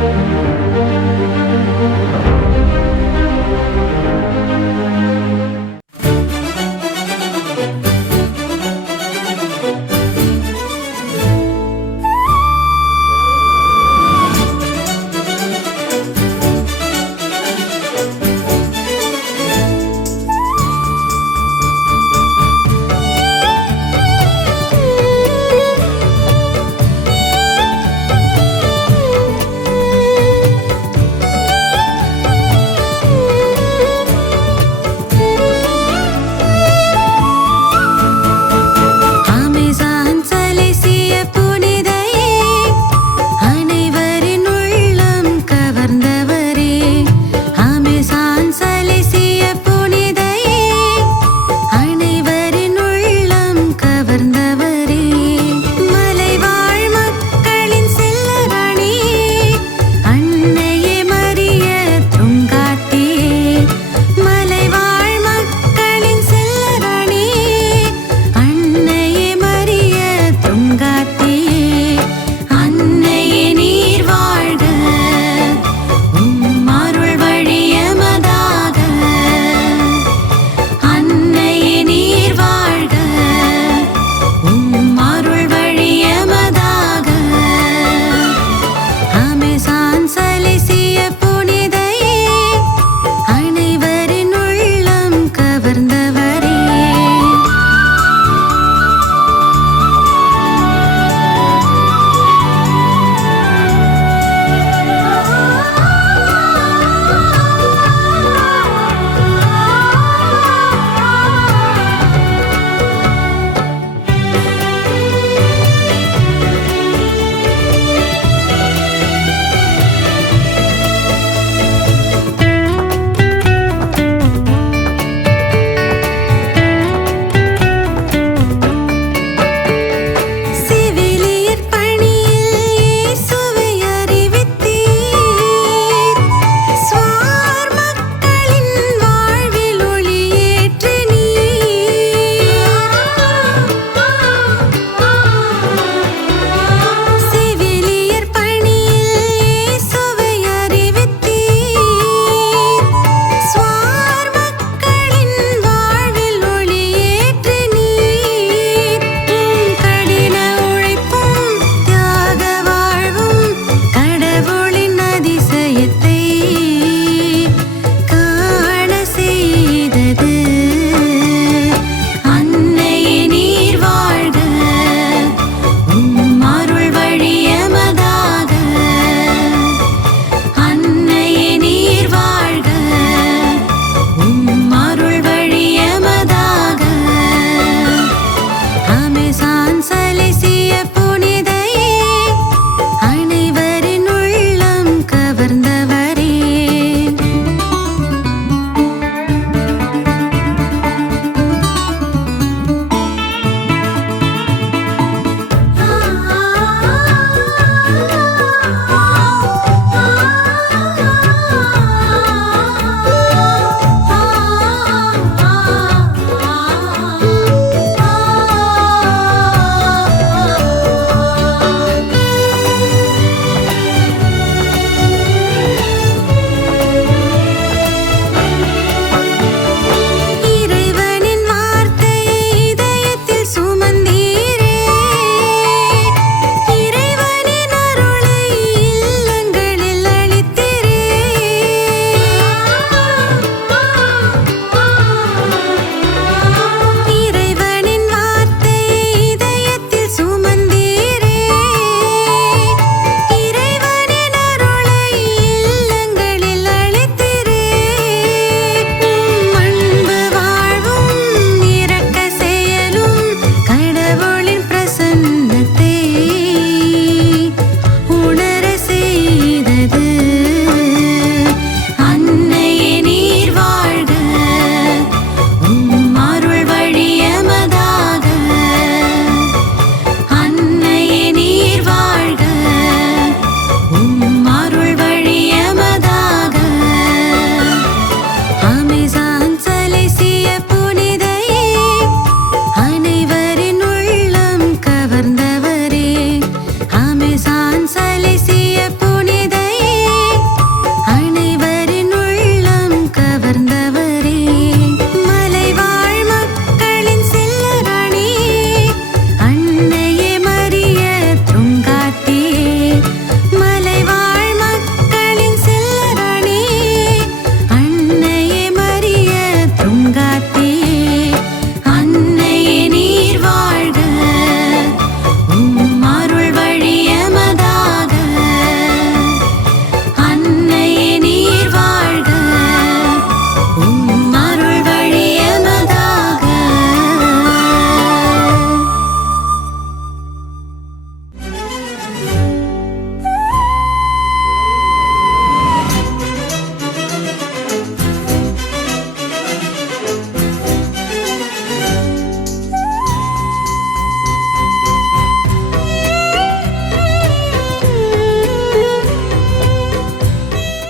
thank you